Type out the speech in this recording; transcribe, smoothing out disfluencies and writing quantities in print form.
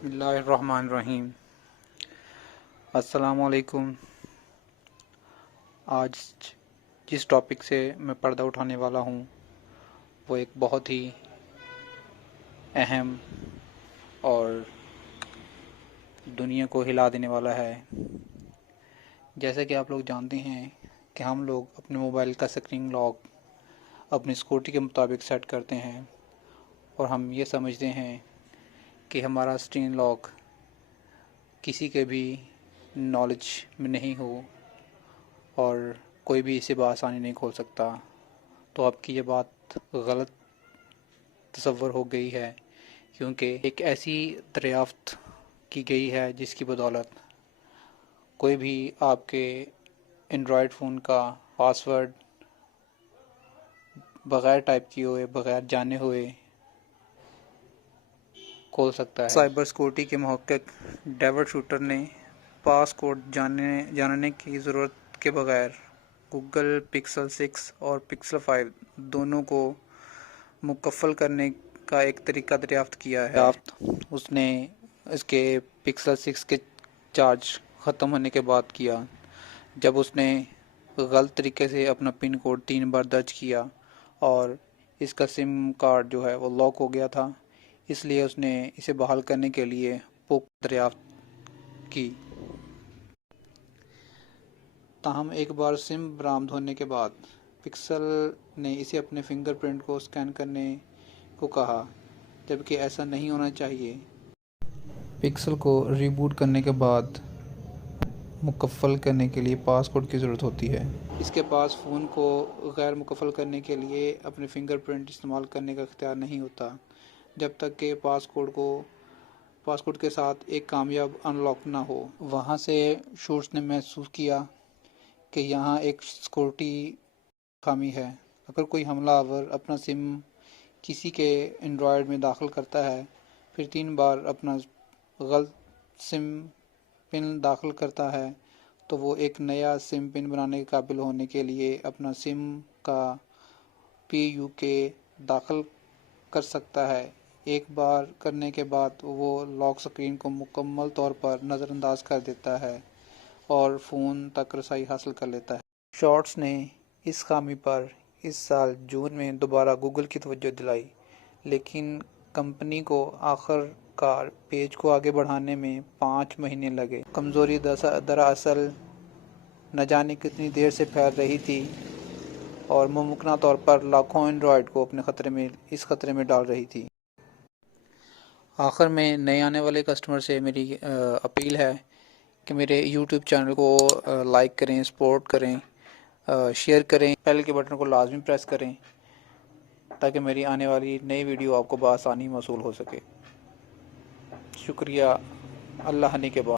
بسم اللہ الرحمن الرحیم۔ السلام علیکم۔ آج جس ٹاپک سے میں پردہ اٹھانے والا ہوں وہ ایک بہت ہی اہم اور دنیا کو ہلا دینے والا ہے۔ جیسا کہ آپ لوگ جانتے ہیں کہ ہم لوگ اپنے موبائل کا اسکرین لاک اپنی سیکورٹی کے مطابق سیٹ کرتے ہیں، اور ہم یہ سمجھتے ہیں کہ ہمارا اسکرین لاک کسی کے بھی نالج میں نہیں ہو اور کوئی بھی اسے بآسانی نہیں کھول سکتا۔ تو آپ کی یہ بات غلط تصور ہو گئی ہے، کیونکہ ایک ایسی دریافت کی گئی ہے جس کی بدولت کوئی بھی آپ کے اینڈرائڈ فون کا پاسورڈ بغیر ٹائپ کیے ہوئے، بغیر جانے ہوئے کھول سکتا ہے۔ سائبر سیکورٹی کے محقق ڈیوڈ شوٹر نے پاس کوڈ جاننے کی ضرورت کے بغیر گوگل پکسل 6 اور پکسل 5 دونوں کو مکفل کرنے کا ایک طریقہ دریافت کیا ہے۔ اس نے اس کے پکسل 6 کے چارج ختم ہونے کے بعد کیا، جب اس نے غلط طریقے سے اپنا پن کوڈ 3 بار درج کیا اور اس کا سم کارڈ جو ہے وہ لاک ہو گیا تھا، اس لیے اس نے اسے بحال کرنے کے لیے پوک دریافت کی۔ تاہم ایک بار سم برآمد ہونے کے بعد پکسل نے اسے اپنے فنگر پرنٹ کو اسکین کرنے کو کہا، جبکہ ایسا نہیں ہونا چاہیے۔ پکسل کو ریبوٹ کرنے کے بعد مکفل کرنے کے لیے پاس کوڈ کی ضرورت ہوتی ہے۔ اس کے پاس فون کو غیر مکفل کرنے کے لیے اپنے فنگر پرنٹ استعمال کرنے کا اختیار نہیں ہوتا، جب تک کہ پاس کوڈ کے ساتھ ایک کامیاب ان لاک نہ ہو۔ وہاں سے شورٹس نے محسوس کیا کہ یہاں ایک سیکورٹی خامی ہے۔ اگر کوئی حملہ آور اپنا سم کسی کے اینڈرائڈ میں داخل کرتا ہے، پھر 3 بار اپنا غلط سم پن داخل کرتا ہے، تو وہ ایک نیا سم پن بنانے کے قابل ہونے کے لیے اپنا سم کا PUK داخل کر سکتا ہے۔ ایک بار کرنے کے بعد وہ لاک سکرین کو مکمل طور پر نظر انداز کر دیتا ہے اور فون تک رسائی حاصل کر لیتا ہے۔ شارٹس نے اس خامی پر اس سال جون میں دوبارہ گوگل کی توجہ دلائی، لیکن کمپنی کو آخر کار پیج کو آگے بڑھانے میں 5 مہینے لگے۔ کمزوری دراصل نہ جانے کتنی دیر سے پھیل رہی تھی اور ممکنہ طور پر لاکھوں اینڈرائڈ کو اپنے خطرے میں ڈال رہی تھی۔ آخر میں نئے آنے والے کسٹمر سے میری اپیل ہے کہ میرے YouTube چینل کو لائک کریں، سپورٹ کریں، شیئر کریں، بیل کے بٹن کو لازمی پریس کریں تاکہ میری آنے والی نئی ویڈیو آپ کو بآسانی موصول ہو سکے۔ شکریہ۔ اللہ نے کے بعد